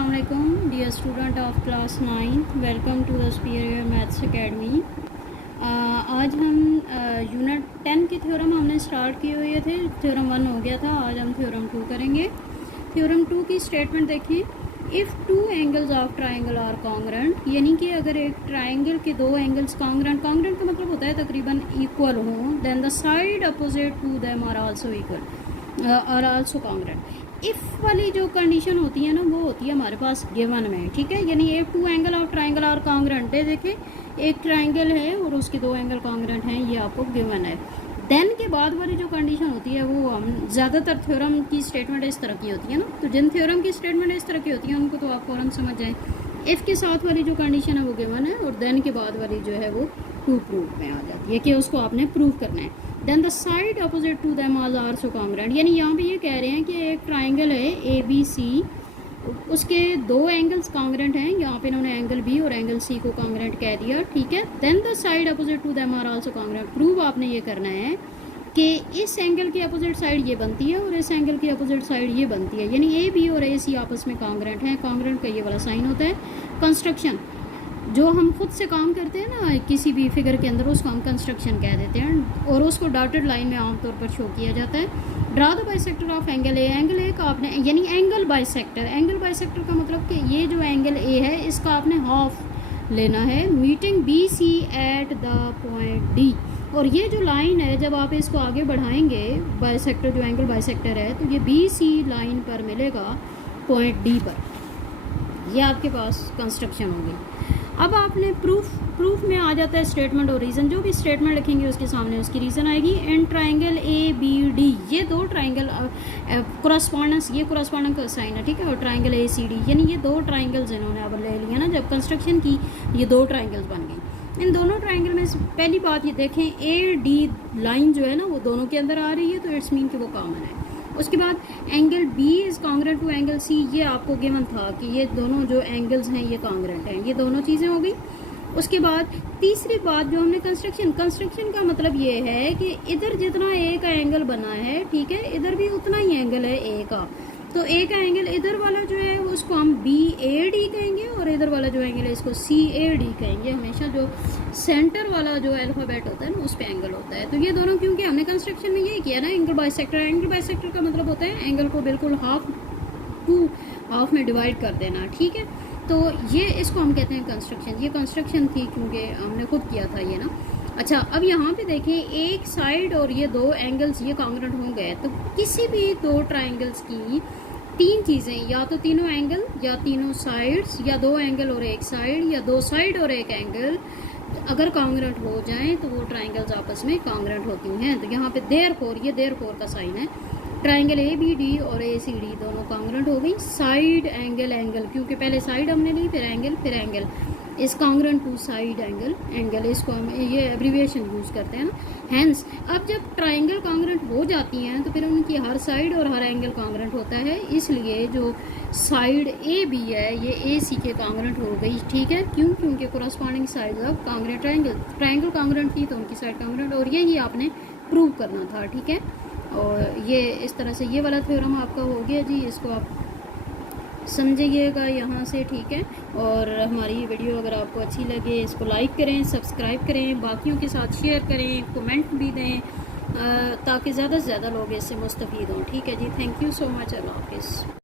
अस्सलाम वालेकुम dear student of class 9, welcome to the superior maths academy. आज हम यूनिट 10 की थ्योरम हमने स्टार्ट किए हुए थे। थ्योरम 1 हो गया था, आज हम थ्योरम 2 करेंगे। थ्योरम 2 की स्टेटमेंट देखें। If two angles of triangle are congruent, यानी कि अगर एक ट्राइंगल के दो एंगल्स कॉन्ग्रेंट का मतलब होता है तकरीबन इक्वल हों, then the side opposite to them are also equal और आल्सो कॉन्ग्रेंट। इफ़ वाली जो कंडीशन होती है ना, वो होती है हमारे पास गिवन में, ठीक है। यानी एक two angle of triangle are congruent है। देखें, एक ट्राइंगल है और उसके दो एंगल कॉन्ग्रेंट हैं, ये आपको गिवन है। देन के बाद वाली जो कंडीशन होती है वो हम ज़्यादातर थ्योरम की स्टेटमेंट इस तरह की होती है ना, तो जिन थ्योरम की स्टेटमेंट इस तरह की होती है उनको तो आप फ़ौरन समझ जाएँ। इफ़ के साथ वाली जो कंडीशन है वो गिवन है और देन के बाद वाली जो है वो टू प्रूफ में आ जाती है कि उसको आपने प्रूव करना है। Then the side opposite to them are also congruent, यानी यहाँ पे ये कह रहे हैं कि एक ट्राइंगल है ए बी सी, उसके दो एंगल्स कॉन्ग्रेंट हैं। यहाँ पे इन्होंने एंगल बी और एंगल सी को कॉन्ग्रेंट कह दिया, ठीक है। Then the side opposite to them are also congruent, prove आपने ये करना है कि इस एंगल की अपोजिट साइड ये बनती है और इस एंगल की अपोजिट साइड ये बनती है, यानी ए बी और ए सी आपस में कॉन्ग्रेंट हैं। कॉन्ग्रेंट का ये वाला साइन होता है कंस्ट्रक्शन। जो हम खुद से काम करते हैं ना किसी भी फिगर के अंदर, उसको हम कंस्ट्रक्शन कह देते हैं और उसको डॉटेड लाइन में आमतौर पर शो किया जाता है। Draw the bisector of angle A, angle A का आपने यानी एंगल बाइसेक्टर, एंगल बाइसेक्टर का मतलब कि ये जो एंगल ए है इसका आपने हाफ लेना है, meeting B C at the point D. और ये जो लाइन है जब आप इसको आगे बढ़ाएंगे, बाइसेक्टर जो एंगल बाइसेक्टर है, तो ये बी सी लाइन पर मिलेगा पॉइंट डी पर। ये आपके पास कंस्ट्रक्शन होगी। अब आपने प्रूफ में आ जाता है स्टेटमेंट और रीज़न। जो भी स्टेटमेंट लिखेंगे उसके सामने उसकी रीज़न आएगी। And triangle A B D, ये दो ट्राइंगल कोरस्पॉन्डेंस, ये कोरस्पॉन्डेंस का साइन है, ठीक है। और ट्राइंगल ए सी डी, यानी ये दो ट्राइंगल्स इन्होंने अब ले लिया ना, जब कंस्ट्रक्शन की ये दो ट्राइंगल्स बन गई। इन दोनों ट्राइंगल में पहली बात ये देखें, ए डी लाइन जो है ना वो दोनों के अंदर आ रही है, तो इट्स मीन कि वो कॉमन है। उसके बाद angle B is congruent to angle C, ये आपको गिवन था कि ये दोनों जो एंगल्स हैं ये कॉन्ग्रेंट हैं, ये दोनों चीज़ें हो गई। उसके बाद तीसरी बात जो हमने कंस्ट्रक्शन का मतलब ये है कि इधर जितना ए का एंगल बना है, ठीक है, इधर भी उतना ही एंगल है ए का। तो ए का एंगल इधर वाला जो है उसको हम बी ए डी कहेंगे और इधर वाला जो एंगल है इसको सी ए डी कहेंगे। हमेशा जो सेंटर वाला जो अल्फ़ाबेट होता है ना उस पे एंगल होता है। तो ये दोनों, क्योंकि हमने कंस्ट्रक्शन में यही किया ना, एंगल बाइसेक्टर। एंगल बाइसेक्टर का मतलब होता है एंगल को बिल्कुल हाफ में डिवाइड कर देना, ठीक है। तो ये इसको हम कहते हैं कंस्ट्रक्शन। ये कंस्ट्रक्शन थी क्योंकि हमने खुद किया था ये ना। अच्छा, अब यहाँ पे देखें, एक साइड और ये दो एंगल्स ये कॉन्ग्रेंट होंगे, तो किसी भी दो ट्राइंगल्स की तीन चीज़ें, या तो तीनों एंगल या तीनों साइड्स या दो एंगल और एक साइड या दो साइड और एक एंगल अगर कॉन्ग्रेंट हो जाएं तो वो ट्राइंगल्स आपस में कॉन्ग्रेंट होती हैं। तो यहाँ पे देयरफॉर, ये देयरफॉर का साइन है। ट्राइंगल ए बी डी और ए सी डी दोनों कॉन्ग्रेंट हो गई। साइड एंगल, क्योंकि पहले साइड हमने ली फिर एंगल इस कॉन्ग्रेंट टू साइड एंगल, इसको हम ये एब्रीविएशन यूज़ करते हैं ना। हैंस अब जब ट्राइंगल कॉन्ग्रेंट हो जाती हैं तो फिर उनकी हर साइड और हर एंगल कॉन्ग्रेंट होता है। इसलिए जो साइड ए बी है ये ए सी के कॉन्ग्रेंट हो गई, ठीक है। क्यों? क्योंकि corresponding side of congruent triangle congruent थी तो उनकी साइड कॉन्ग्रेंट, और यही आपने प्रूव करना था, ठीक है। और ये इस तरह से ये वाला थ्योरम आपका हो गया जी। इसको आप समझिएगा यहाँ से, ठीक है। और हमारी वीडियो अगर आपको अच्छी लगे इसको लाइक करें, सब्सक्राइब करें, बाकियों के साथ शेयर करें, कमेंट भी दें ताकि ज़्यादा से ज़्यादा लोग इससे मुस्तफ़ीद हों, ठीक है जी। Thank you so much. अल्लाह हाफ़िज़।